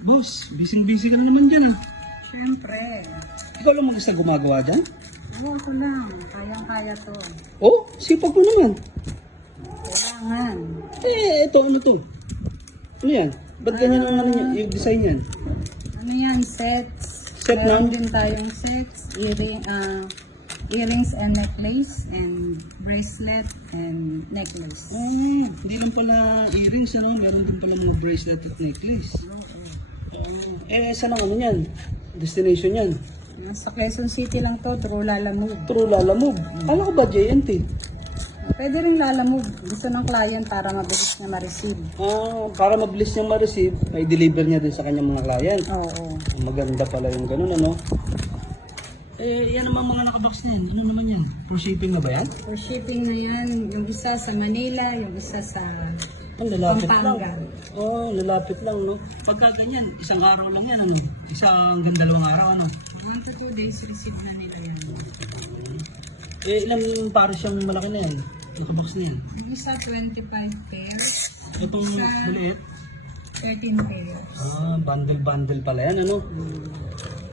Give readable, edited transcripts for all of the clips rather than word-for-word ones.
Boss, busy-busy ka na naman dyan ah. Siyempre. Ikaw lang mag-isa gumagawa dyan? Ewan ko lang. Kayang-kaya to. Oh, sipag mo naman. Kailangan. Ito, ano to? Ano yan? Ba't ganyan ang ano, yung design yan? Ano yan? Sets. Set Meron lang? din tayong sets. Earrings and necklace. And bracelet and necklace. Hindi lang pala earrings, ano? Meron din pala mga bracelet at necklace. Saan ang ano yan? Destination yan? Sa Quezon City lang to. True Lalamove. True Lalamove. Kala ko ba JNT? Pwede rin Lalamove. Gusto ng client para mabilis na ma-receive. Para mabilis niyang ma-receive, may deliver niya din sa kanyang mga client. Oo. Maganda pala yung ganun, ano? Yan naman mga nakabox na yan. Ano naman yan? For shipping na ba yan? For shipping na yan. Yung isa sa Manila, yung isa sa Lalapit Pampanga. lang. Lalapit lang, no? Pagka ganyan, isang araw lang yan, ano? Isang hanggang 2 araw, ano? 1 to 2 days receive na nila yan. Ilang pares siyang malaki na yan? Nakabox na yan. Yung isa 25 pairs. Itong Isa, maliit? 13 pairs. Bundle-bundle pala yan, ano?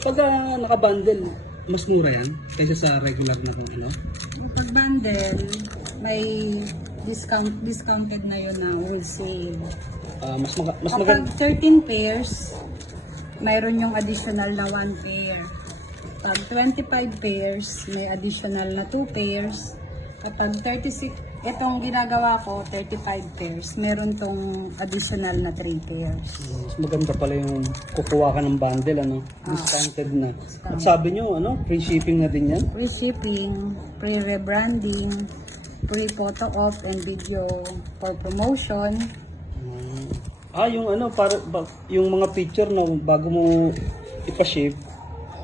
Pagka naka-bundle, mas mura yan kaysa sa regular na kung ano? Yung pag bundle, may discounted na yun na wholesale. Mas Kapag maganda. 13 pairs, mayroon yung additional na 1 pair. Pag 25 pairs, may additional na 2 pairs. Kapag 36, itong ginagawa ko, 35 pairs, meron tong additional na 3 pairs. Mas maganda pala yung kukuha ka ng bundle, ano? Discounted na. At sabi nyo, ano? Free shipping na din yan? Free shipping, free rebranding, free photo op and video for promotion. Yung ano, yung mga picture na bago mo ipa-ship,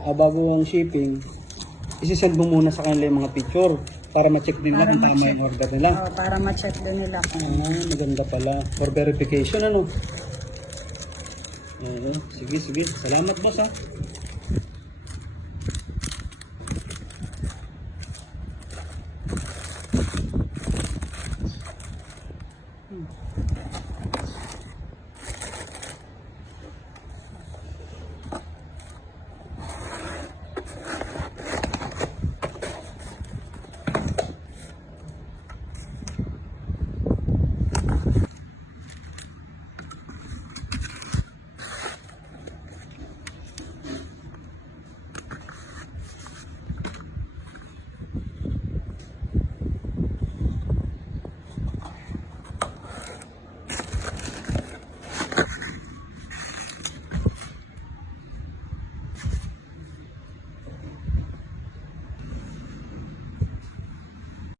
bago ang shipping, isi-send mo muna sa kanila yung mga picture para ma-check din nila kung tama yung order nila. Para ma-check din nila kung Maganda pala. For verification, ano? Sige. Salamat, boss, ha?